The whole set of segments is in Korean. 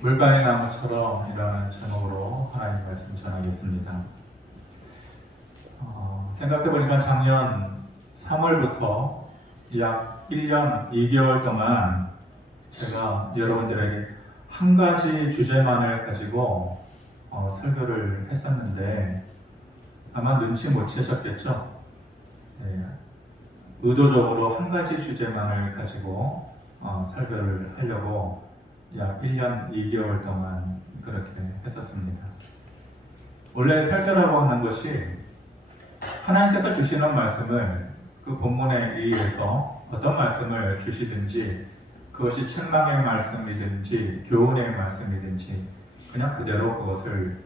물가의 나무처럼 이라는 제목으로 하나님 말씀 전하겠습니다. 생각해보니까 작년 3월부터 약 1년 2개월 동안 제가 여러분들에게 한 가지 주제만을 가지고 설교를 했었는데 아마 눈치 못 채셨겠죠? 네, 의도적으로 한 가지 주제만을 가지고 설교를 하려고 약 1년 2개월 동안 그렇게 했었습니다. 원래 설교라고 하는 것이 하나님께서 주시는 말씀을 그 본문에 의해서 어떤 말씀을 주시든지 그것이 책망의 말씀이든지 교훈의 말씀이든지 그냥 그대로 그것을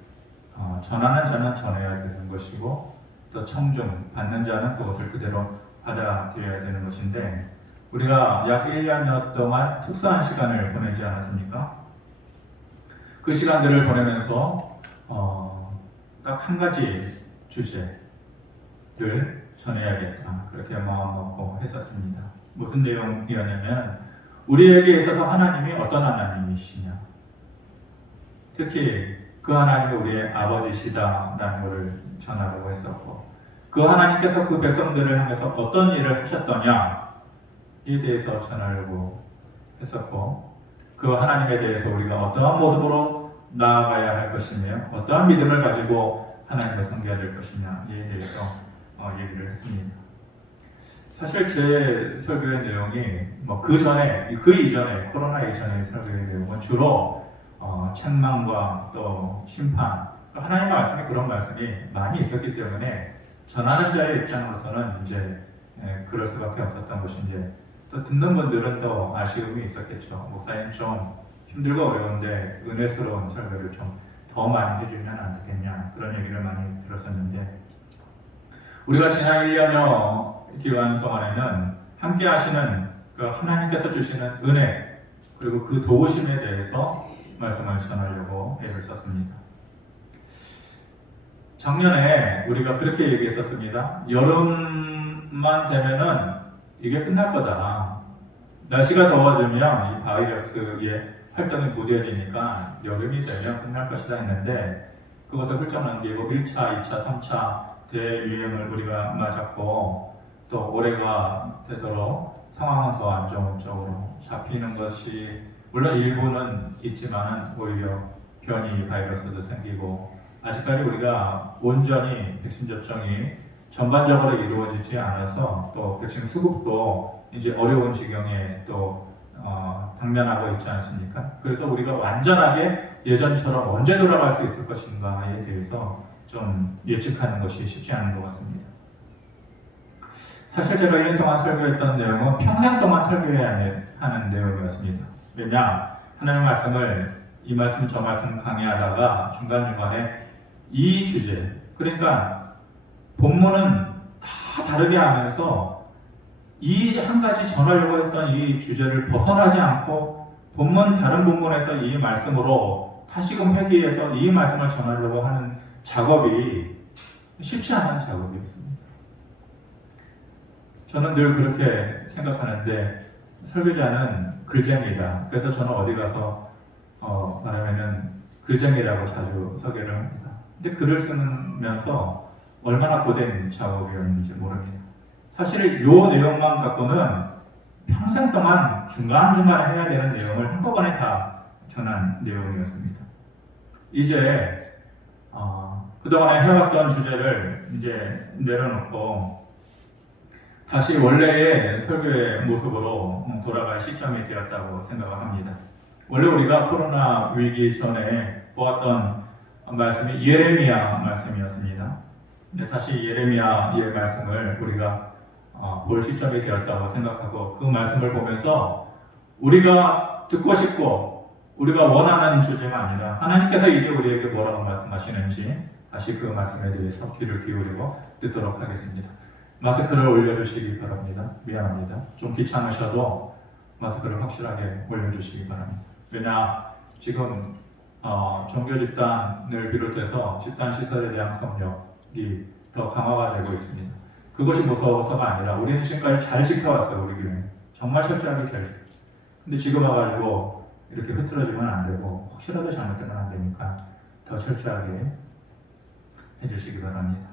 전하는 자는 전해야 되는 것이고 또 청중, 받는 자는 그것을 그대로 받아들여야 되는 것인데 우리가 약 1년여 동안 특수한 시간을 보내지 않았습니까? 그 시간들을 보내면서 딱 한 가지 주제를 전해야겠다 그렇게 마음 먹고 했었습니다. 무슨 내용이었냐면 우리에게 있어서 하나님이 어떤 하나님이시냐, 특히 그 하나님이 우리의 아버지시다라는 것을 전하려고 했었고 그 하나님께서 그 백성들을 향해서 어떤 일을 하셨더냐 에 대해서 전하려고 했었고 그 하나님에 대해서 우리가 어떠한 모습으로 나아가야 할 것이며 어떠한 믿음을 가지고 하나님을 섬겨야 될 것이냐에 대해서 얘기를 했습니다. 사실 제 설교의 내용이 그 이전에 코로나 이전의 설교의 내용은 주로 책망과 또 심판, 하나님의 말씀에 그런 말씀이 많이 있었기 때문에 전하는 자의 입장으로서는 이제 그럴 수밖에 없었던 것인데 또 듣는 분들은 더 아쉬움이 있었겠죠. 목사님 좀 힘들고 어려운데 은혜스러운 설교를 좀 더 많이 해주면 안 되겠냐 그런 얘기를 많이 들었었는데 우리가 지난 1년여 기간 동안에는 함께 하시는 그 하나님께서 주시는 은혜 그리고 그 도우심에 대해서 말씀을 전하려고 애를 썼습니다. 작년에 우리가 그렇게 얘기했었습니다. 여름만 되면은 이게 끝날 거다. 날씨가 더워지면 이 바이러스의 활동이 무뎌지니까 여름이 되면 끝날 것이다 했는데 그것을 훌쩍 넘기고 1차, 2차, 3차 대유행을 우리가 맞았고 또 올해가 되도록 상황은 더 안 좋은 쪽으로 잡히는 것이 물론 일부는 있지만 오히려 변이 바이러스도 생기고 아직까지 우리가 온전히 백신 접종이 전반적으로 이루어지지 않아서 또 백신 수급도 이제 어려운 지경에 또 당면하고 있지 않습니까? 그래서 우리가 완전하게 예전처럼 언제 돌아갈 수 있을 것인가에 대해서 좀 예측하는 것이 쉽지 않은 것 같습니다. 사실 제가 1년 동안 설교했던 내용은 평생 동안 설교해야 하는 내용이었습니다. 왜냐? 하나님의 말씀을 이 말씀 저 말씀 강의하다가 중간중간에 이 주제, 그러니까 본문은 다 다르게 하면서 이 한 가지 전하려고 했던 이 주제를 벗어나지 않고 다른 본문에서 이 말씀으로 다시금 회귀해서 이 말씀을 전하려고 하는 작업이 쉽지 않은 작업이었습니다. 저는 늘 그렇게 생각하는데 설교자는 글쟁이다. 그래서 저는 어디 가서 말하면은 글쟁이라고 자주 소개를 합니다. 근데 글을 쓰면서 얼마나 고된 작업이었는지 모릅니다. 사실 이 내용만 갖고는 평생 동안 중간중간에 해야 되는 내용을 한꺼번에 다 전한 내용이었습니다. 이제 그동안에 해왔던 주제를 이제 내려놓고 다시 원래의 설교의 모습으로 돌아갈 시점이 되었다고 생각을 합니다. 원래 우리가 코로나 위기 전에 보았던 말씀이 예레미야 말씀이었습니다. 근데 다시 예레미야의 말씀을 우리가 볼 시점이 되었다고 생각하고 그 말씀을 보면서 우리가 듣고 싶고 우리가 원하는 주제가 아니라 하나님께서 이제 우리에게 뭐라고 말씀하시는지 다시 그 말씀에 대해서 귀를 기울이고 듣도록 하겠습니다. 마스크를 올려주시기 바랍니다. 미안합니다. 좀 귀찮으셔도 마스크를 확실하게 올려주시기 바랍니다. 왜냐 지금 종교 집단을 비롯해서 집단 시설에 대한 협력이 더 강화가 되고 있습니다. 그것이 무서워서가 아니라 우리는 지금까지 잘 지켜왔어요. 우리 교회는 정말 철저하게 잘 지켜. 근데 지금 와가지고 이렇게 흐트러지면 안 되고 혹시라도 잘못되면 안 되니까 더 철저하게 해주시기 바랍니다.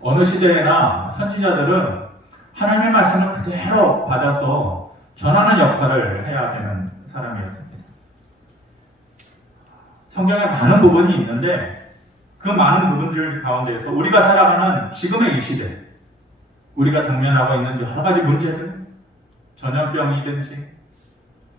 어느 시대에나 선지자들은 하나님의 말씀을 그대로 받아서 전하는 역할을 해야 되는 사람이었습니다. 성경에 많은 부분이 있는데 그 많은 부분들 가운데에서 우리가 살아가는 지금의 이 시대, 우리가 당면하고 있는 여러 가지 문제들, 전염병이든지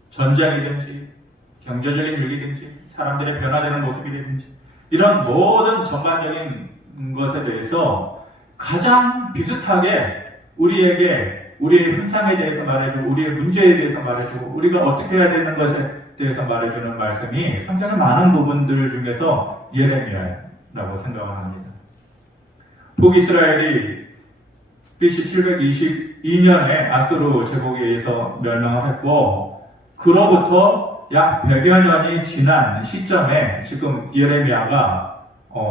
전쟁이든지 경제적인 위기든지 사람들의 변화되는 모습이든지 이런 모든 전반적인 것에 대해서 가장 비슷하게 우리에게 우리의 현상에 대해서 말해주고 우리의 문제에 대해서 말해주고 우리가 어떻게 해야 되는 것에 대해서 말해주는 말씀이 성경의 많은 부분들 중에서 예레미야라고 생각을 합니다. 북이스라엘이 BC 722년에 아수르 제국에 의해서 멸망을 했고 그로부터 약 100여 년이 지난 시점에 지금 예레미야가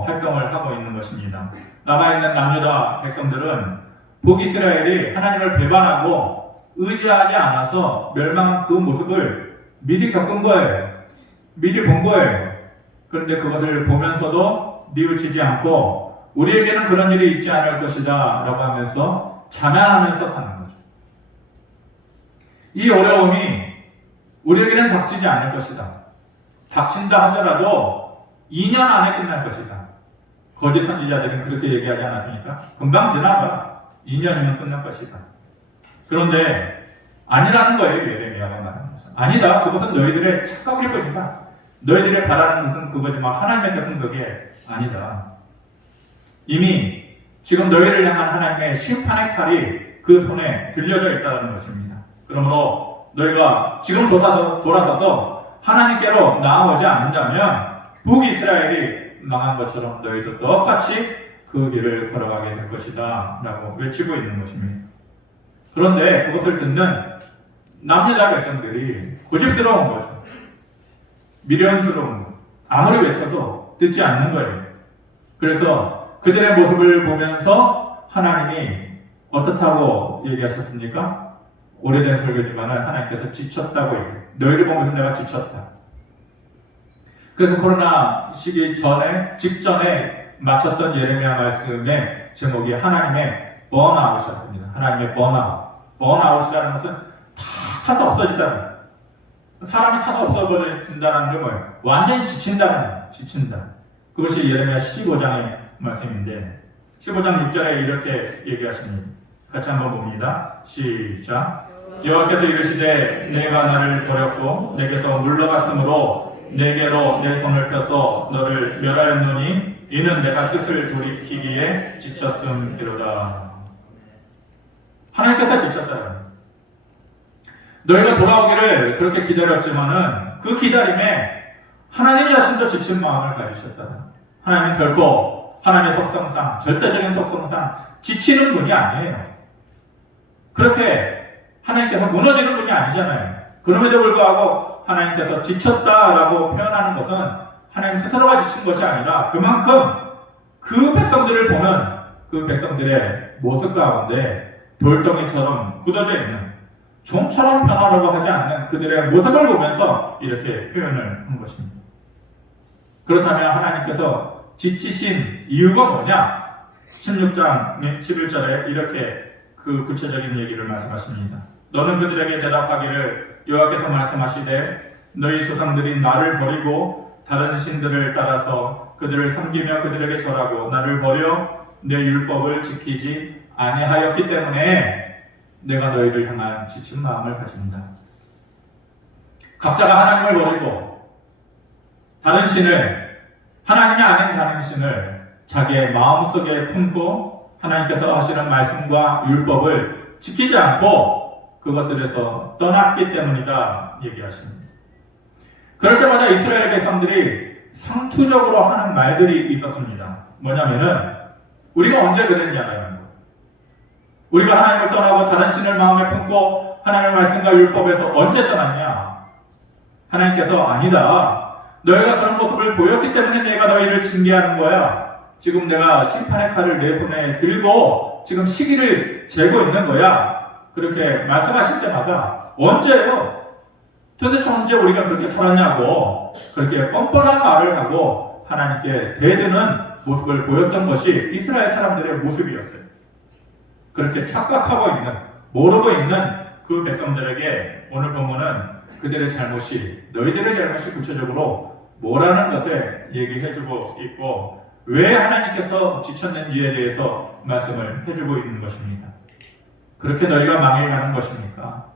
활동을 하고 있는 것입니다. 남아있는 남유다 백성들은 북이스라엘이 하나님을 배반하고 의지하지 않아서 멸망한 그 모습을 미리 겪은 거예요. 미리 본 거예요. 그런데 그것을 보면서도 뉘우치지 않고 우리에게는 그런 일이 있지 않을 것이다 라고 하면서 자만하면서 사는 거죠. 이 어려움이 우리에게는 닥치지 않을 것이다. 닥친다 하더라도 2년 안에 끝날 것이다. 거짓 선지자들은 그렇게 얘기하지 않았습니까? 금방 지나가. 2년이면 끝날 것이다. 그런데 아니라는 거예요. 예레미야가 말하는 것은. 아니다. 그것은 너희들의 착각일 뿐이다. 너희들이 바라는 것은 그거지만 하나님의 뜻은 그게 아니다. 이미 지금 너희를 향한 하나님의 심판의 칼이 그 손에 들려져 있다는 것입니다. 그러므로 너희가 지금 돌아서서 하나님께로 나아오지 않는다면 북이스라엘이 망한 것처럼 너희도 똑같이 그 길을 걸어가게 될 것이다 라고 외치고 있는 것입니다. 그런데 그것을 듣는 남유다 백성들이 고집스러운 거죠. 미련스러운 거. 아무리 외쳐도 듣지 않는 거예요. 그래서 그들의 모습을 보면서 하나님이 어떻다고 얘기하셨습니까? 오래된 설교지만 하나님께서 지쳤다고 얘기해요. 너희를 보면서 내가 지쳤다. 그래서 코로나 시기 직전에 마쳤던 예레미야 말씀의 제목이 하나님의 번아웃이었습니다. 하나님의 번아웃. 번아웃이라는 것은 다 타서 없어지다는, 사람이 타서 없어버린다는 게 뭐예요? 완전히 지친다는 거예요. 지친다. 그것이 예레미야 15장의 말씀인데 15장 6절에 이렇게 얘기하십니다. 같이 한번 봅니다. 시작. 여호와께서 이르시되 내가 나를 버렸고 내게서 물러갔으므로 내게로 내 손을 펴서 너를 멸하였노니 이는 내가 뜻을 돌이키기에 지쳤음이로다. 하나님께서 지쳤다. 너희가 돌아오기를 그렇게 기다렸지만은 그 기다림에 하나님 자신도 지친 마음을 가지셨다. 하나님은 결코 하나님의 속성상, 절대적인 속성상 지치는 분이 아니에요. 그렇게 하나님께서 무너지는 분이 아니잖아요. 그럼에도 불구하고 하나님께서 지쳤다라고 표현하는 것은 하나님 스스로가 지친 것이 아니라 그만큼 그 백성들을 보는 그 백성들의 모습 가운데 돌덩이처럼 굳어져 있는, 좀처럼 변하려고 하지 않는 그들의 모습을 보면서 이렇게 표현을 한 것입니다. 그렇다면 하나님께서 지치신 이유가 뭐냐? 16장 11절에 이렇게 그 구체적인 얘기를 말씀하십니다. 너는 그들에게 대답하기를 여호와께서 말씀하시되 너희 조상들이 나를 버리고 다른 신들을 따라서 그들을 섬기며 그들에게 절하고 나를 버려 내 율법을 지키지 아니하였기 때문에 내가 너희를 향한 지친 마음을 가진다. 각자가 하나님을 버리고 다른 신을, 하나님이 아닌 다른 신을 자기의 마음속에 품고 하나님께서 하시는 말씀과 율법을 지키지 않고 그것들에서 떠났기 때문이다 얘기하십니다. 그럴 때마다 이스라엘 백성들이 상투적으로 하는 말들이 있었습니다. 뭐냐면은 우리가 언제 그랬냐라는 거. 우리가 하나님을 떠나고 다른 신을 마음에 품고 하나님의 말씀과 율법에서 언제 떠났냐? 하나님께서 아니다. 너희가 그런 모습을 보였기 때문에 내가 너희를 징계하는 거야. 지금 내가 심판의 칼을 내 손에 들고 지금 시기를 재고 있는 거야. 그렇게 말씀하실 때마다 언제요? 도대체 언제 우리가 그렇게 살았냐고 그렇게 뻔뻔한 말을 하고 하나님께 대드는 모습을 보였던 것이 이스라엘 사람들의 모습이었어요. 그렇게 착각하고 있는, 모르고 있는 그 백성들에게 오늘 본문은 그들의 잘못이, 너희들의 잘못이 구체적으로 뭐라는 것을 얘기해주고 있고 왜 하나님께서 지쳤는지에 대해서 말씀을 해주고 있는 것입니다. 그렇게 너희가 망해가는 것입니까?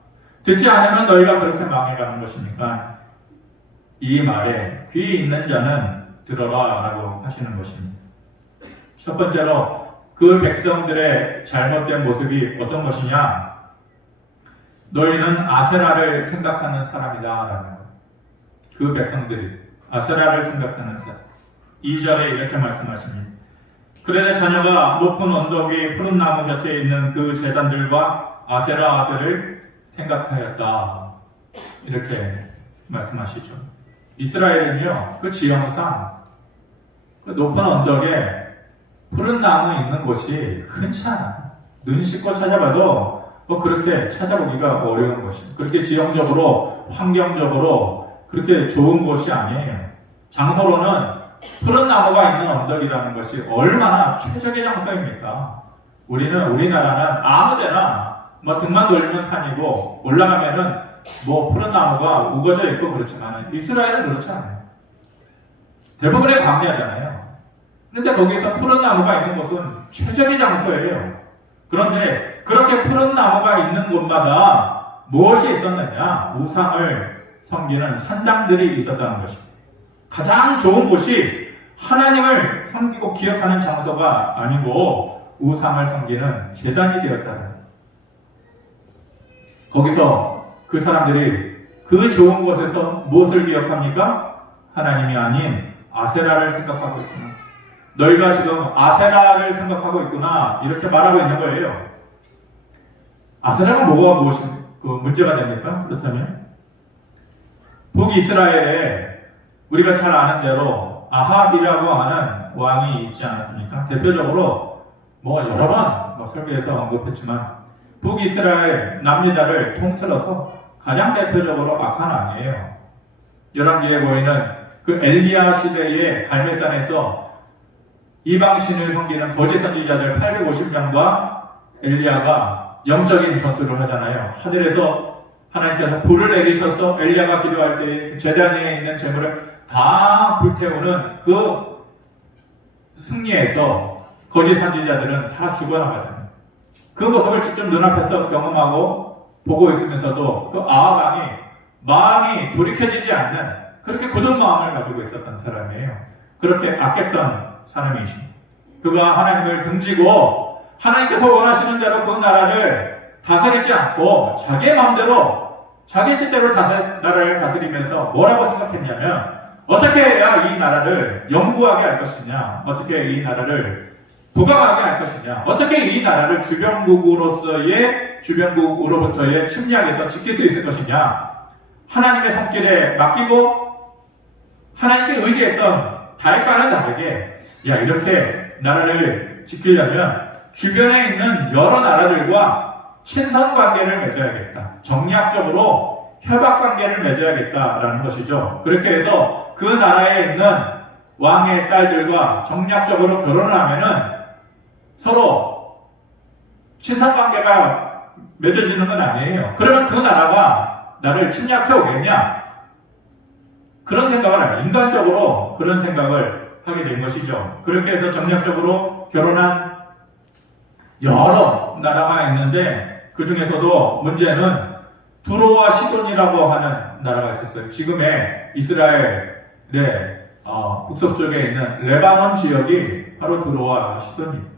듣지 않으면 너희가 그렇게 망해가는 것입니까? 이 말에 귀 있는 자는 들어라 라고 하시는 것입니다. 첫 번째로 그 백성들의 잘못된 모습이 어떤 것이냐? 너희는 아세라를 생각하는 사람이다 라는 거예요. 그 백성들이 아세라를 생각하는 사람. 2절에 이렇게 말씀하십니다. 그레네 자녀가 높은 언덕 위 푸른 나무 곁에 있는 그 제단들과 아세라들을 생각하였다. 이렇게 말씀하시죠. 이스라엘은요, 그 지형상 그 높은 언덕에 푸른 나무 있는 곳이 흔치 않아요. 눈 씻고 찾아봐도 그렇게 찾아보기가 어려운 곳이에요. 그렇게 지형적으로, 환경적으로 그렇게 좋은 곳이 아니에요. 장소로는 푸른 나무가 있는 언덕이라는 것이 얼마나 최적의 장소입니까? 우리나라는 아무데나 등만 돌리면 산이고 올라가면은 푸른 나무가 우거져 있고 그렇지만 이스라엘은 그렇지 않아요. 대부분의 광야잖아요. 그런데 거기서 푸른 나무가 있는 곳은 최적의 장소예요. 그런데 그렇게 푸른 나무가 있는 곳마다 무엇이 있었느냐? 우상을 섬기는 산당들이 있었다는 것입니다. 가장 좋은 곳이 하나님을 섬기고 기억하는 장소가 아니고 우상을 섬기는 제단이 되었다는 거예요. 거기서 그 사람들이 그 좋은 곳에서 무엇을 기억합니까? 하나님이 아닌 아세라를 생각하고 있구나. 너희가 지금 아세라를 생각하고 있구나. 이렇게 말하고 있는 거예요. 아세라가 무엇이 문제가 됩니까? 그렇다면 북이스라엘에 우리가 잘 아는 대로 아합이라고 하는 왕이 있지 않았습니까? 대표적으로 여러 번 설교에서 언급했지만 북이스라엘 남유다를 통틀어서 가장 대표적으로 악한 왕이에요. 열왕기에 보이는 그 엘리야 시대의 갈멜산에서 이방신을 섬기는 거짓 선지자들 850명과 엘리야가 영적인 전투를 하잖아요. 하늘에서 하나님께서 불을 내리셔서 엘리야가 기도할 때 제단 위에 있는 재물을 다 불태우는 그 승리에서 거짓 선지자들은 다 죽어나가잖아요. 그 모습을 직접 눈앞에서 경험하고 보고 있으면서도 그 아합 왕이 마음이 돌이켜지지 않는 그렇게 굳은 마음을 가지고 있었던 사람이에요. 그렇게 아꼈던 사람이십니다. 그가 하나님을 등지고 하나님께서 원하시는 대로 그 나라를 다스리지 않고 자기의 마음대로 자기 뜻대로 나라를 다스리면서 뭐라고 생각했냐면 어떻게 해야 이 나라를 영구하게 할 것이냐, 어떻게 이 나라를 부강하게 할 것이냐, 어떻게 이 나라를 주변국으로부터의 침략에서 지킬 수 있을 것이냐, 하나님의 손길에 맡기고 하나님께 의지했던 다윗과는 다르게 이렇게 나라를 지키려면 주변에 있는 여러 나라들과 친선 관계를 맺어야겠다. 정략적으로 협약 관계를 맺어야겠다라는 것이죠. 그렇게 해서 그 나라에 있는 왕의 딸들과 정략적으로 결혼을 하면은 서로 친선 관계가 맺어지는 건 아니에요. 그러면 그 나라가 나를 침략해 오겠냐? 그런 생각을 해요. 인간적으로 그런 생각을 하게 된 것이죠. 그렇게 해서 정략적으로 결혼한 여러 나라가 있는데 그 중에서도 문제는 두로와 시돈이라고 하는 나라가 있었어요. 지금의 이스라엘의 북서쪽에 있는 레바논 지역이 바로 두로와 시돈이에요.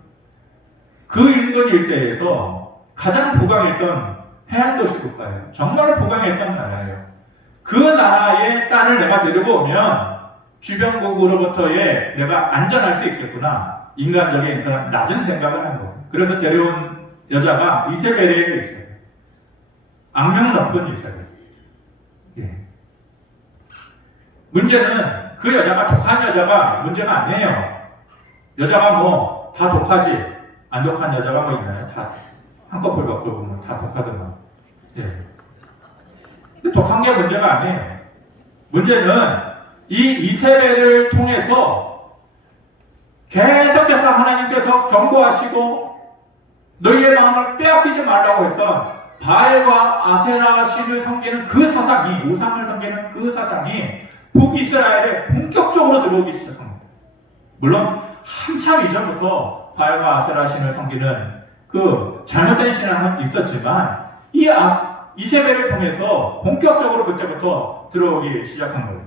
그 인근 일대에서 가장 부강했던 해안도시 국가예요. 정말 부강했던 나라예요. 그 나라의 딸을 내가 데리고 오면 주변국으로부터의 내가 안전할 수 있겠구나. 인간적인 그런 낮은 생각을 한 거예요. 그래서 데려온 여자가 이세벨에 있어요. 악명 높은 이세벨. 문제는 그 여자가 독한 여자가 문제가 아니에요. 여자가 다 독하지. 안 독한 여자가 있나요? 다 한꺼풀 바꿔보면 다 독하더만. 근데 독한 게 문제가 아니에요. 문제는 이 이세벨을 통해서 계속해서 하나님께서 경고하시고 너희의 마음을 빼앗기지 말라고 했던 바알과 아세라 신을 섬기는 그 사상이, 우상을 섬기는 그 사상이 북이스라엘에 본격적으로 들어오기 시작합니다. 물론 한참 이전부터 바알과 아세라 신을 섬기는 그 잘못된 신앙은 있었지만 이세벨을 통해서 본격적으로 그때부터 들어오기 시작한 거예요.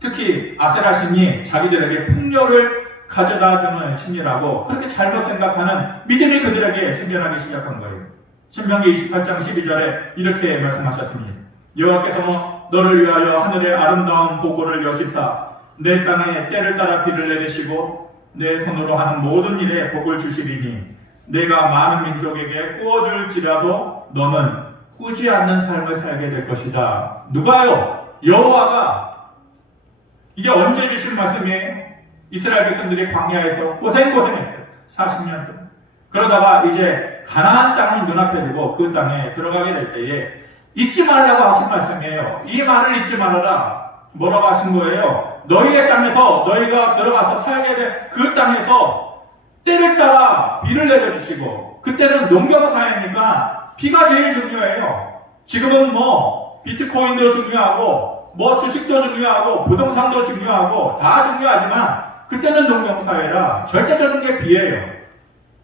특히 아세라 신이 자기들에게 풍요를 가져다주는 신이라고 그렇게 잘못 생각하는 믿음이 그들에게 생겨나기 시작한 거예요. 신명기 28장 12절에 이렇게 말씀하셨습니다. 여호와께서 너를 위하여 하늘의 아름다운 보고를 여시사 내 땅에 때를 따라 비를 내리시고 내 손으로 하는 모든 일에 복을 주시리니 내가 많은 민족에게 꾸어줄지라도 너는 꾸지 않는 삶을 살게 될 것이다. 누가요? 여호와가. 이게 언제 주신 말씀이에요? 이스라엘 백성들이 광야에서 고생했어요. 40년 동안. 그러다가 이제 가나안 땅을 눈앞에 두고 그 땅에 들어가게 될 때에 잊지 말라고 하신 말씀이에요. 이 말을 잊지 말아라. 뭐라고 하신 거예요? 너희의 땅에서 너희가 들어가서 살게 될 그 땅에서 때를 따라 비를 내려주시고, 그때는 농경사회니까 비가 제일 중요해요. 지금은 뭐 비트코인도 중요하고 뭐 주식도 중요하고 부동산도 중요하고 다 중요하지만 그때는 농경사회라 절대적인 게 비예요.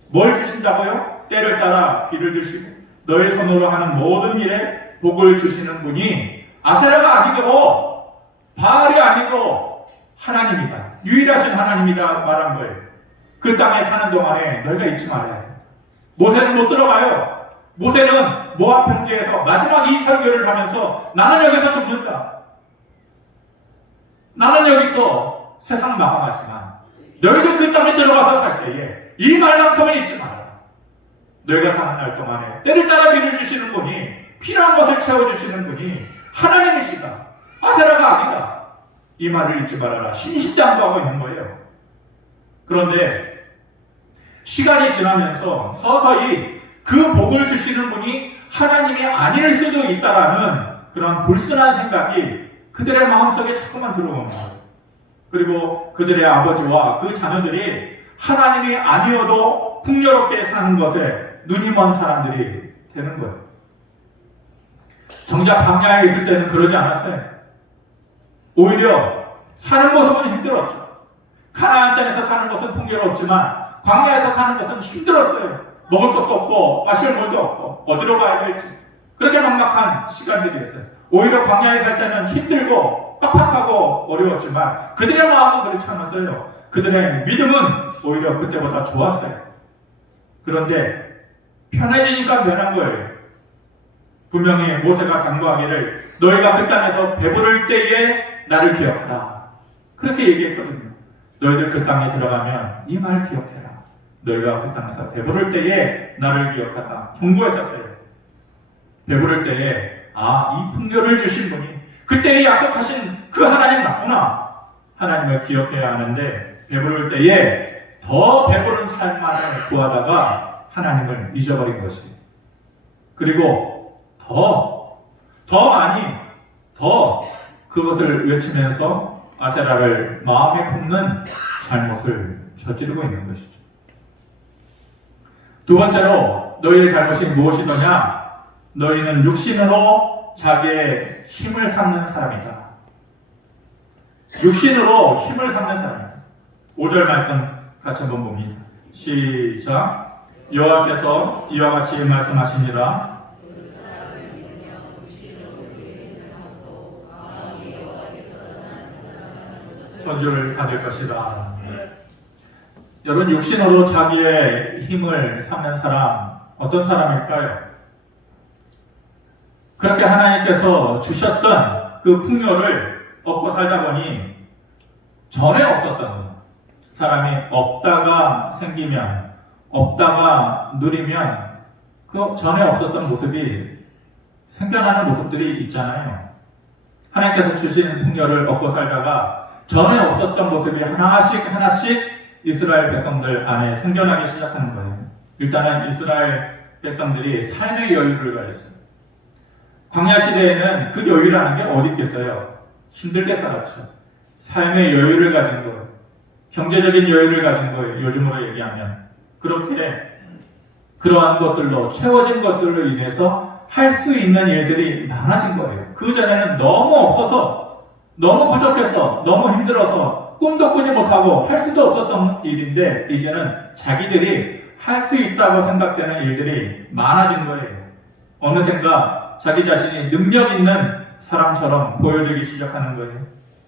뭘 주신다고요? 때를 따라 비를 주시고 너희 손으로 하는 모든 일에 복을 주시는 분이 아세라가 아니고 바알이 아니고 하나님이다. 유일하신 하나님이다 말한 거예요. 그 땅에 사는 동안에 너희가 잊지 말아야 돼. 모세는 못 들어가요. 모세는 모압 평지에서 마지막 이 설교를 하면서 나는 여기서 죽는다. 나는 여기서 세상 나가지만 너희들 그 땅에 들어가서 살 때에 이 말만큼은 잊지 말아라. 너희가 사는 날 동안에 때를 따라 비를 주시는 분이, 필요한 것을 채워주시는 분이 하나님이시다. 아세라가 아니다. 이 말을 잊지 말아라. 신심당부하고 있는 거예요. 그런데 시간이 지나면서 서서히 그 복을 주시는 분이 하나님이 아닐 수도 있다라는 그런 불순한 생각이 그들의 마음속에 자꾸만 들어오는 거예요. 그리고 그들의 아버지와 그 자녀들이 하나님이 아니어도 풍요롭게 사는 것에 눈이 먼 사람들이 되는 거예요. 정작 광야에 있을 때는 그러지 않았어요. 오히려 사는 모습은 힘들었죠. 가나안 땅에서 사는 것은 풍요롭지만 광야에서 사는 것은 힘들었어요. 먹을 것도 없고 마실 물도 없고 어디로 가야 될지 그렇게 막막한 시간들이었어요. 오히려 광야에 살 때는 힘들고 빡빡하고 어려웠지만 그들의 마음은 그렇지 않았어요. 그들의 믿음은 오히려 그때보다 좋았어요. 그런데 편해지니까 변한 거예요. 분명히 모세가 당부하기를 너희가 그 땅에서 배부를 때에 나를 기억하라. 그렇게 얘기했거든요. 너희들 그 땅에 들어가면 이 말 기억해라. 너희가 그 땅에서 배부를 때에 나를 기억하라. 경고했었어요. 배부를 때에 이 풍요를 주신 분이 그때에 약속하신 그 하나님 맞구나. 하나님을 기억해야 하는데 배부를 때에 더 배부른 삶만을 구하다가 하나님을 잊어버린 것이. 그리고 더 많이 그것을 외치면서 아세라를 마음에 품는 잘못을 저지르고 있는 것이죠. 두 번째로 너희의 잘못이 무엇이더냐? 너희는 육신으로 자기의 힘을 삼는 사람이다. 육신으로 힘을 삼는 사람이다. 5절 말씀 같이 한번 봅니다. 시작. 여호와께서 이와 같이 말씀하시니라. 저주를 받을 것이다. 여러분, 육신으로 자기의 힘을 삼는 사람, 어떤 사람일까요? 그렇게 하나님께서 주셨던 그 풍요를 얻고 살다 보니 전에 없었던 것. 사람이 없다가 생기면, 없다가 누리면 그 전에 없었던 모습이 생겨나는 모습들이 있잖아요. 하나님께서 주신 풍요를 얻고 살다가 전에 없었던 모습이 하나씩 이스라엘 백성들 안에 생겨나기 시작하는 거예요. 일단은 이스라엘 백성들이 삶의 여유를 가졌어요. 광야 시대에는 그 여유라는 게 어디 있겠어요? 힘들게 살았죠. 삶의 여유를 가진 거예요. 경제적인 여유를 가진 거예요. 요즘으로 얘기하면. 그렇게 그러한 것들로, 채워진 것들로 인해서 할 수 있는 일들이 많아진 거예요. 그 전에는 너무 없어서, 너무 부족해서, 너무 힘들어서 꿈도 꾸지 못하고 할 수도 없었던 일인데, 이제는 자기들이 할 수 있다고 생각되는 일들이 많아진 거예요. 어느샌가 자기 자신이 능력 있는 사람처럼 보여주기 시작하는 거예요.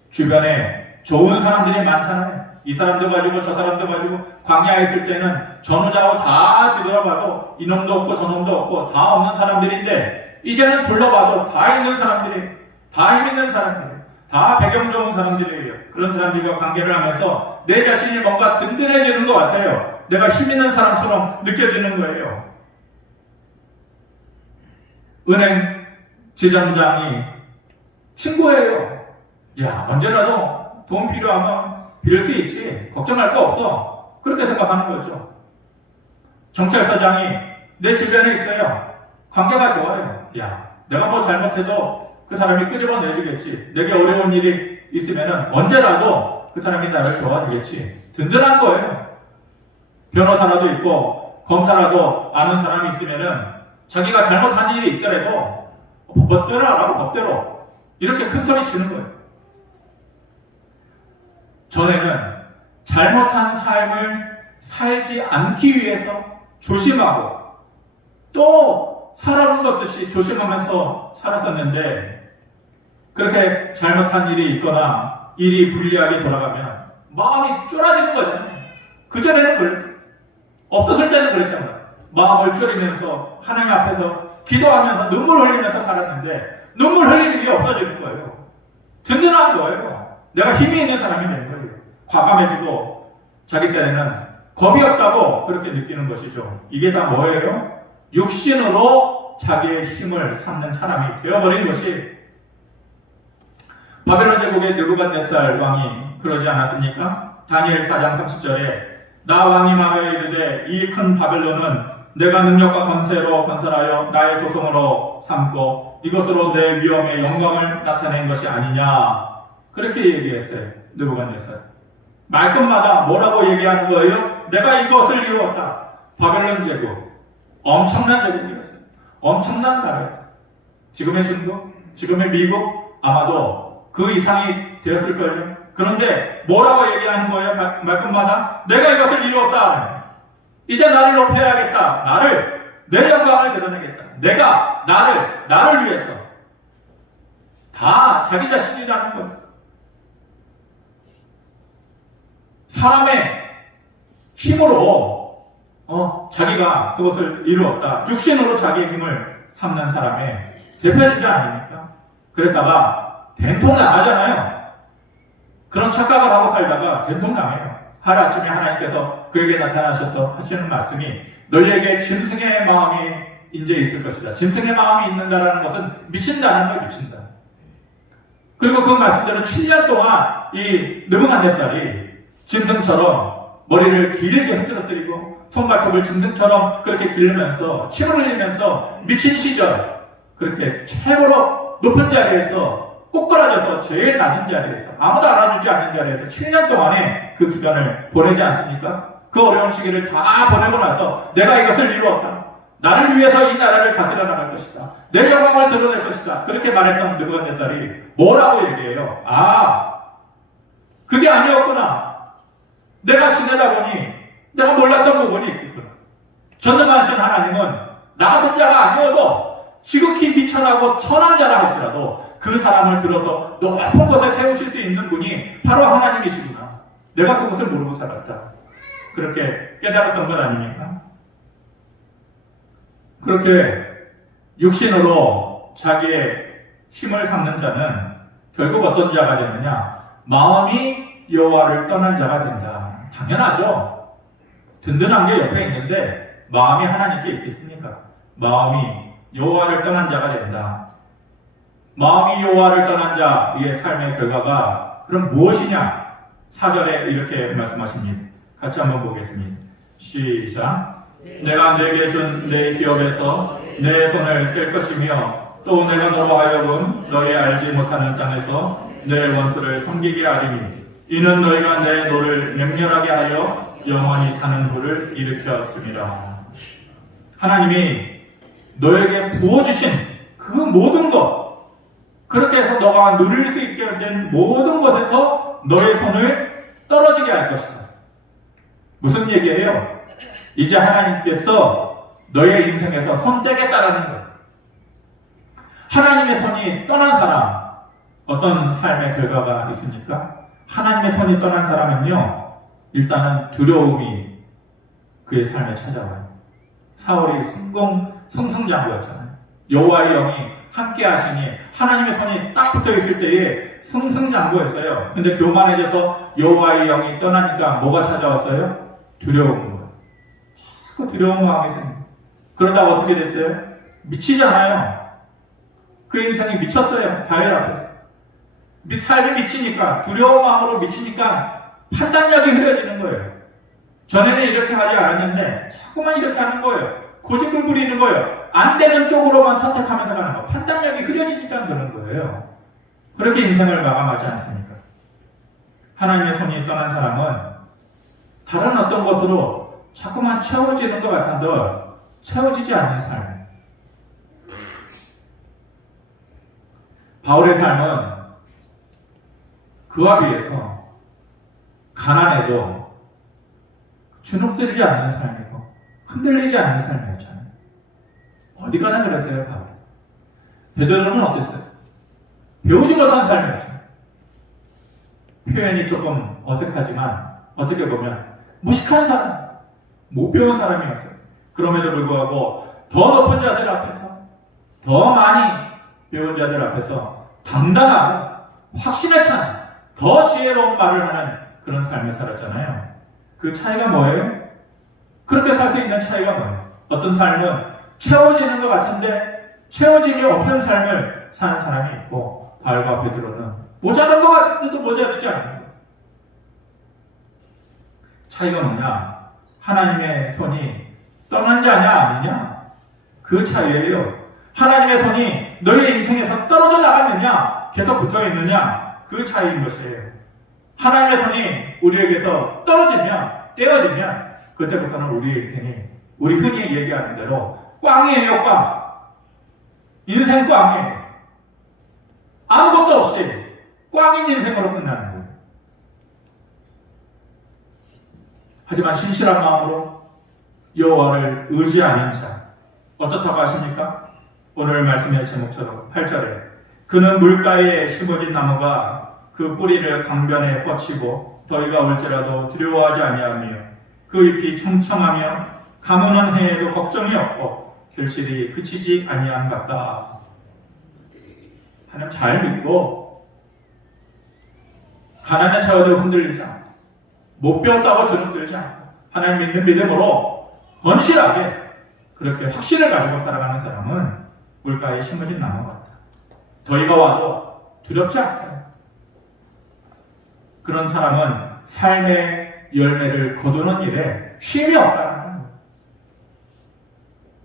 주변에 좋은 사람들이 많잖아요. 이 사람도 가지고 저 사람도 가지고. 광야에 있을 때는 전후좌우 다 뒤돌아봐도 이놈도 없고 저놈도 없고 다 없는 사람들인데, 이제는 둘러봐도 다 있는 사람들이, 다 힘 있는 사람들이, 다 배경 좋은 사람들이에요. 그런 사람들과 관계를 하면서 내 자신이 뭔가 든든해지는 것 같아요. 내가 힘 있는 사람처럼 느껴지는 거예요. 은행 지점장이 친구예요. 야, 언제라도 돈 필요하면 빌릴 수 있지. 걱정할 거 없어. 그렇게 생각하는 거죠. 경찰서장이 내 주변에 있어요. 관계가 좋아요. 야, 내가 뭐 잘못해도 그 사람이 끄집어 내주겠지. 내게 어려운 일이 있으면 언제라도 그 사람이 나를 도와주겠지. 든든한 거예요. 변호사라도 있고 검사라도 아는 사람이 있으면 자기가 잘못한 일이 있더라도 법대로 하라고, 법대로. 이렇게 큰 소리 치는 거예요. 전에는 잘못한 삶을 살지 않기 위해서 조심하고 또 살아온 것듯이 조심하면서 살았었는데, 그렇게 잘못한 일이 있거나 일이 불리하게 돌아가면 마음이 쫄아지는 거잖아요. 그전에는 그랬어요. 없었을 때는 그랬단 말이에요. 마음을 졸이면서 하나님 앞에서 기도하면서 눈물 흘리면서 살았는데 눈물 흘릴 일이 없어지는 거예요. 든든한 거예요. 내가 힘이 있는 사람이 된 거예요. 과감해지고 자기 딴에는 겁이 없다고 그렇게 느끼는 것이죠. 이게 다 뭐예요? 육신으로 자기의 힘을 삼는 사람이 되어버린 것이. 바벨론 제국의 느부갓네살 왕이 그러지 않았습니까? 다니엘 4장 30절에 나 왕이 말하여 이르되 이 큰 바벨론은 내가 능력과 권세로 건설하여 나의 도성으로 삼고 이것으로 내 위엄의 영광을 나타낸 것이 아니냐. 그렇게 얘기했어요. 느부갓네살. 말끝마다 뭐라고 얘기하는 거예요? 내가 이것을 이루었다. 바벨론 제국. 엄청난 제국이었어요. 엄청난 나라였어요. 지금의 중국, 지금의 미국, 아마도 그 이상이 되었을걸요. 그런데 뭐라고 얘기하는 거예요? 말끝마다 내가 이것을 이루었다. 이제 나를 높여야겠다. 내 영광을 드러내겠다. 내가 나를 위해서. 다 자기 자신이라는 거예요. 사람의 힘으로 자기가 그것을 이루었다. 육신으로 자기의 힘을 삼는 사람의 대표주자 아닙니까? 그랬다가 된통 나가잖아요. 그런 착각을 하고 살다가 된통 나가요. 하루아침에 하나님께서 그에게 나타나셔서 하시는 말씀이 너희에게 짐승의 마음이 이제 있을 것이다. 짐승의 마음이 있는다라는 것은 미친다는 거예요. 미친다. 그리고 그 말씀대로 7년 동안 이 느부갓네살이 짐승처럼 머리를 길게 흐트러뜨리고 손발톱을 짐승처럼 그렇게 기르면서 침을 흘리면서 미친 시절 그렇게 최고로 높은 자리에서 꼬꾸라져서 제일 낮은 자리에서 아무도 알아주지 않는 자리에서 7년 동안의 그 기간을 보내지 않습니까? 그 어려운 시기를 다 보내고 나서 내가 이것을 이루었다. 나를 위해서 이 나라를 다스려 나갈 것이다. 내 영광을 드러낼 것이다. 그렇게 말했던 느부갓네살이 뭐라고 얘기해요? 그게 아니었구나. 내가 지내다 보니 내가 몰랐던 부분이 있겠구나. 전능하신 하나님은 나 같은 자가 아니어도 지극히 미천하고 천한 자라 할지라도 그 사람을 들어서 높은 곳에 세우실 수 있는 분이 바로 하나님이시구나. 내가 그것을 모르고 살았다. 그렇게 깨달았던 것 아닙니까? 그렇게 육신으로 자기의 힘을 삼는 자는 결국 어떤 자가 되느냐? 마음이 여호와를 떠난 자가 된다. 당연하죠. 든든한 게 옆에 있는데 마음이 하나님께 있겠습니까? 마음이 여호와를 떠난 자가 된다. 마음이 여호와를 떠난 자의 삶의 결과가 그럼 무엇이냐? 4절에 이렇게 말씀하십니다. 같이 한번 보겠습니다. 시작. 내가 내게 준 내 기업에서 내 손을 뗄 것이며 또 내가 너로 하여금 너희 알지 못하는 땅에서 내 원수를 섬기게 하리니 이는 너희가 내 노를 맹렬하게 하여 영원히 타는 불을 일으켰습니다. 하나님이 너에게 부어주신 그 모든 것, 그렇게 해서 너가 누릴 수 있게 된 모든 것에서 너의 손을 떨어지게 할 것이다. 무슨 얘기예요? 이제 하나님께서 너의 인생에서 손 떼겠다라는 거예요. 하나님의 손이 떠난 사람, 어떤 삶의 결과가 있습니까? 하나님의 손이 떠난 사람은요, 일단은 두려움이 그의 삶에 찾아와요. 사울이 승승장구였잖아요. 여호와의 영이 함께 하시니 하나님의 손이 딱 붙어 있을 때에 승승장구했어요. 근데 교만해져서 여호와의 영이 떠나니까 뭐가 찾아왔어요? 두려운 거예요. 자꾸 두려운 마음이 생겨요. 그러다가 어떻게 됐어요? 미치잖아요. 그 인생이 미쳤어요. 다윗 앞에서. 삶이 미치니까, 두려운 마음으로 미치니까 판단력이 흐려지는 거예요. 전에는 이렇게 하지 않았는데 자꾸만 이렇게 하는 거예요. 고집을 부리는 거예요. 안 되는 쪽으로만 선택하면서 가는 거. 판단력이 흐려지니까 그런 거예요. 그렇게 인생을 마감하지 않습니까? 하나님의 손이 떠난 사람은 다른 어떤 것으로 자꾸만 채워지는 것 같아도 채워지지 않는 삶. 바울의 삶은 그와 비해서 가난해도 주눅들지 않는 삶이고 흔들리지 않는 삶이었잖아요. 어디 가나 그랬어요, 바울. 베드로는 어땠어요? 배우지 못한 삶이었죠. 표현이 조금 어색하지만 어떻게 보면 무식한 사람, 못 배운 사람이었어요. 그럼에도 불구하고 더 높은 자들 앞에서, 더 많이 배운 자들 앞에서 당당하고 확신에 찬 더 지혜로운 말을 하는 그런 삶을 살았잖아요. 그 차이가 뭐예요? 그렇게 살 수 있는 차이가 뭐예요? 어떤 삶은 채워지는 것 같은데 채워짐이 없는 삶을 사는 사람이 있고, 바울과 베드로는 모자란 것 같은데도 모자르지 않는 거예요. 차이가 뭐냐? 하나님의 손이 떠난 자냐 아니냐? 그 차이예요. 하나님의 손이 너의 인생에서 떨어져 나갔느냐, 계속 붙어 있느냐, 그 차이인 것이에요. 하나님의 손이 우리에게서 떨어지면, 떼어지면 그때부터는 우리의 인생이 우리 흔히 얘기하는 대로 꽝이에요, 꽝. 인생 꽝이에요. 아무것도 없이 꽝인 인생으로 끝나는 거예요. 하지만 신실한 마음으로 여호와를 의지하는 자, 어떻다고 하십니까? 오늘 말씀의 제목처럼 8절에 그는 물가에 심어진 나무가 그 뿌리를 강변에 뻗치고 더위가 올지라도 두려워하지 아니하며 그 잎이 청청하며 가무는 해에도 걱정이 없고 결실이 그치지 아니함 같다. 하나님 잘 믿고 가난에 처해도 흔들리지 않고 못 배웠다고 주눅들지 않고 하나님 믿는 믿음으로 건실하게 그렇게 확신을 가지고 살아가는 사람은 물가에 심어진 나무 같다. 더위가 와도 두렵지 않다. 그런 사람은 삶의 열매를 거두는 일에 쉼이 없다는 거예요.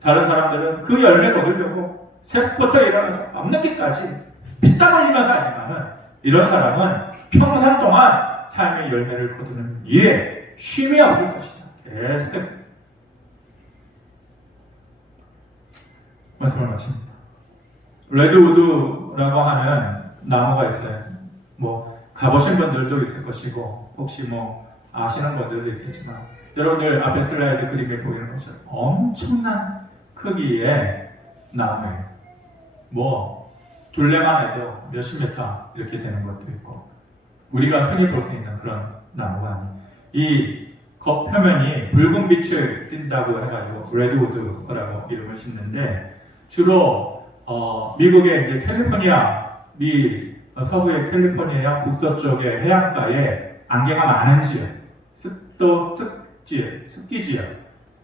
다른 사람들은 그 열매 거두려고 새벽부터 일어나서 밤늦게까지 피땀 흘리면서 하지만은 이런 사람은 평생 동안 삶의 열매를 거두는 일에 쉼이 없을 것이다. 계속해서 말씀을 마칩니다. 레드우드라고 하는 나무가 있어요. 가보신 분들도 있을 것이고 혹시 아시는 분들도 있겠지만 여러분들 앞에 슬라이드 그림에 보이는 것처럼 엄청난 크기의 나무예요. 둘레만 해도 몇십 미터 이렇게 되는 것도 있고 우리가 흔히 볼 수 있는 그런 나무가 아니에요. 이 겉표면이 붉은 빛을 띈다고 해가지고 레드우드라고 이름을 짓는데 주로 미국의 이제 캘리포니아 서부의 캘리포니아 북서쪽의 해안가에 안개가 많은 지역, 습기 지역,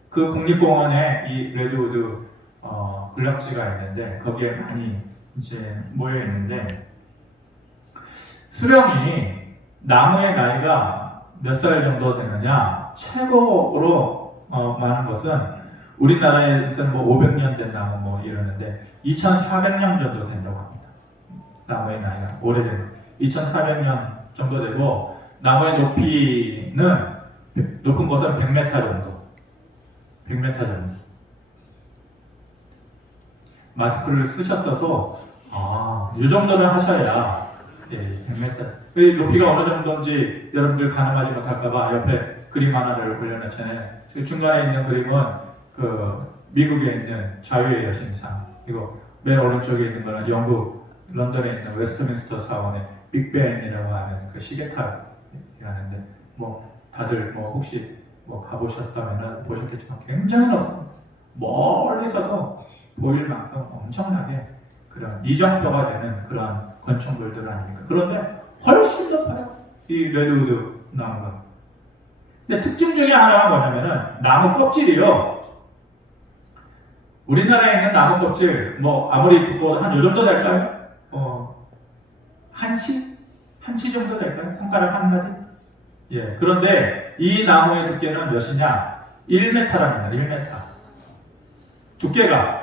그 국립공원에 이 레드우드 군락지가 있는데 거기에 많이 이제 모여 있는데 수령이 나무의 나이가 몇 살 정도 되느냐 최고로 많은 것은 우리나라에서는 뭐 500년 된 나무 뭐 이러는데 2400년 정도 된다고 합니다. 나무의 나이가 오래된 2400년 정도 되고 나무의 높이는 높은 곳은 100m 정도. 100m 정도. 마스크를 쓰셨어도 이 정도는 하셔야 100m. 이 높이가 어느 정도인지 여러분들 가늠하지 못할까봐 옆에 그림 하나를 올려놨잖아요. 중간에 있는 그림은 그 미국에 있는 자유의 여신상. 이거 맨 오른쪽에 있는 거는 영국 런던에 있는 웨스트민스터 사원의 빅벤이라고 하는 그 시계탑이 하는데 뭐 다들 뭐 혹시 뭐 가보셨다면 보셨겠지만 굉장히 높습니다. 멀리서도 보일 만큼 엄청나게 그런 이정표가 되는 그런 건축물들 아닙니까? 그런데 훨씬 높아요. 이 레드우드 나무가. 근데 특징 중에 하나가 뭐냐면은 나무 껍질이요. 우리나라에 있는 나무 껍질 뭐 아무리 두고 한 요 정도 될까요? 한치? 한치 정도 될까요? 손가락 한 마디? 예. 그런데 이 나무의 두께는 몇이냐? 1m랍니다. 1m. 두께가.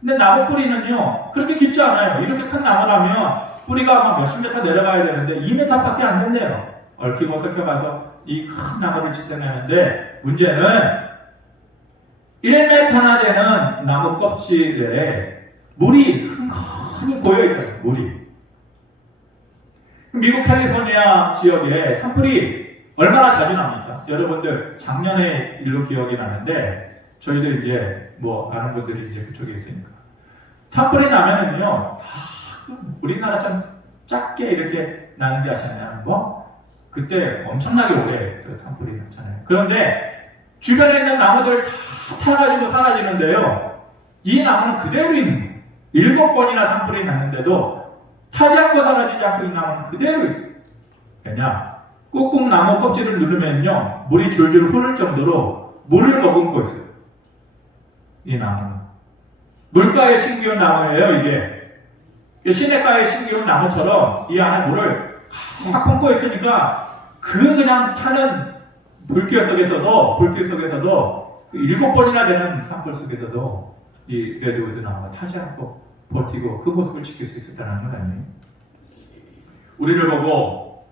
근데 나무 뿌리는요, 그렇게 깊지 않아요. 이렇게 큰 나무라면 뿌리가 막 몇십 미터 내려가야 되는데 2m밖에 안 된대요. 얽히고 설켜가서 이 큰 나무를 지탱하는데 문제는 1m나 되는 나무 껍질에 물이 흔히 고여있다. 물이. 미국 캘리포니아 지역에 산불이 얼마나 자주 납니까? 여러분들 작년에 일로 기억이 나는데 저희도 이제 뭐 아는 분들이 이제 그쪽에 있으니까 산불이 나면은요 다 우리나라처럼 작게 이렇게 나는 게 아시나요? 뭐 그때 엄청나게 오래 산불이 났잖아요. 그런데 주변에 있는 나무들 다 타가지고 사라지는데요. 이 나무는 그대로 있는 거예요. 7번이나 산불이 났는데도 타지 않고 사라지지 않고 이 나무는 그대로 있어요. 왜냐? 꾹꾹 나무 껍질을 누르면요 물이 줄줄 흐를 정도로 물을 머금고 있어요. 이 나무는 물가에 심기운 나무예요. 이게 시냇가에 심기운 나무처럼 이 안에 물을 꽉 품고 있으니까 그냥 타는 불길 속에서도 그 7번이나 되는 산불 속에서도 이 레드우드 나무가 타지 않고 버티고 그 모습을 지킬 수 있었다는 건 아니에요. 우리를 보고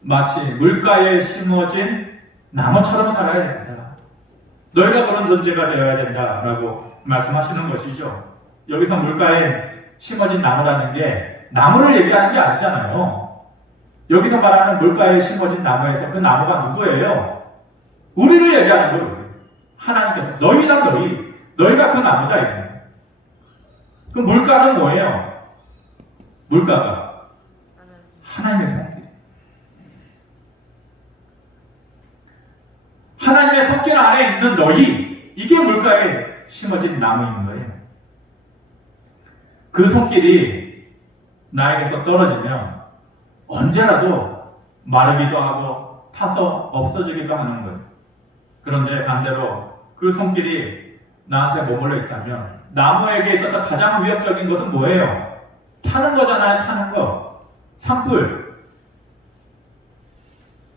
마치 물가에 심어진 나무처럼 살아야 된다. 너희가 그런 존재가 되어야 된다라고 말씀하시는 것이죠. 여기서 물가에 심어진 나무라는 게 나무를 얘기하는 게 아니잖아요. 여기서 말하는 물가에 심어진 나무에서 그 나무가 누구예요? 우리를 얘기하는 거예요. 하나님께서 너희가 그 나무다 이거예요. 그 물가는 뭐예요? 물가가 하나님의 성길. 하나님의 성길 안에 있는 너희, 이게 물가에 심어진 나무인 거예요. 그 손길이 나에게서 떨어지면 언제라도 마르기도 하고 타서 없어지기도 하는 거예요. 그런데 반대로 그 손길이 나한테 머물러 있다면 나무에게 있어서 가장 위협적인 것은 뭐예요? 타는 거잖아요. 타는 거. 산불.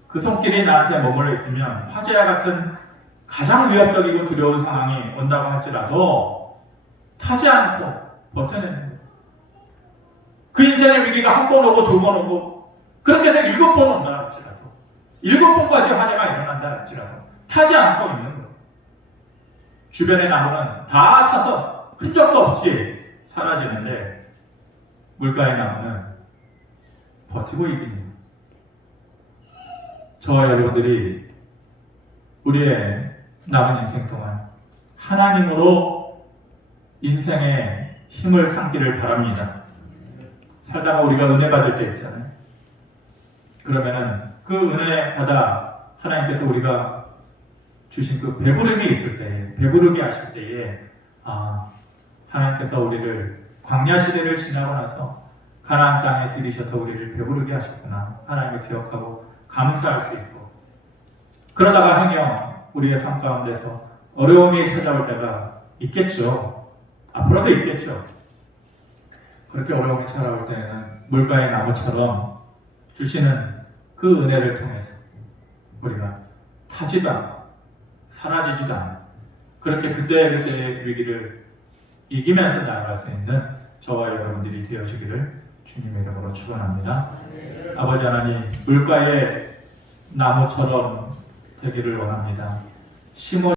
그 손길이 나한테 머물러 있으면 화재와 같은 가장 위협적이고 두려운 상황이 온다고 할지라도 타지 않고 버텨내는 거예요. 그 인생의 위기가 한 번 오고 두 번 오고 그렇게 해서 7번 온다 할지라도 7번까지 화재가 일어난다 할지라도 타지 않고 있는 거예요. 주변의 나무는 다 타서 흔적도 없이 사라지는데 물가의 나무는 버티고 이깁니다. 저와 여러분들이 우리의 남은 인생 동안 하나님으로 인생의 힘을 삼기를 바랍니다. 살다가 우리가 은혜 받을 때 있잖아요. 그러면은 그 은혜 받아 하나님께서 우리가 주신 그 배부름이 있을 때에, 배부르게 하실 때에 하나님께서 우리를 광야 시대를 지나고 나서 가나안 땅에 들이셔서 우리를 배부르게 하셨구나. 하나님을 기억하고 감사할 수 있고 그러다가 행여 우리의 삶 가운데서 어려움이 찾아올 때가 있겠죠. 앞으로도 있겠죠. 그렇게 어려움이 찾아올 때는 물가의 나무처럼 주시는 그 은혜를 통해서 우리가 타지도 않고 사라지지도 않고 그렇게 그때그때의 위기를 이기면서 나아갈 수 있는 저와 여러분들이 되어지기를 주님의 이름으로 축원합니다. 아버지 하나님, 물가의 나무처럼 되기를 원합니다. 심어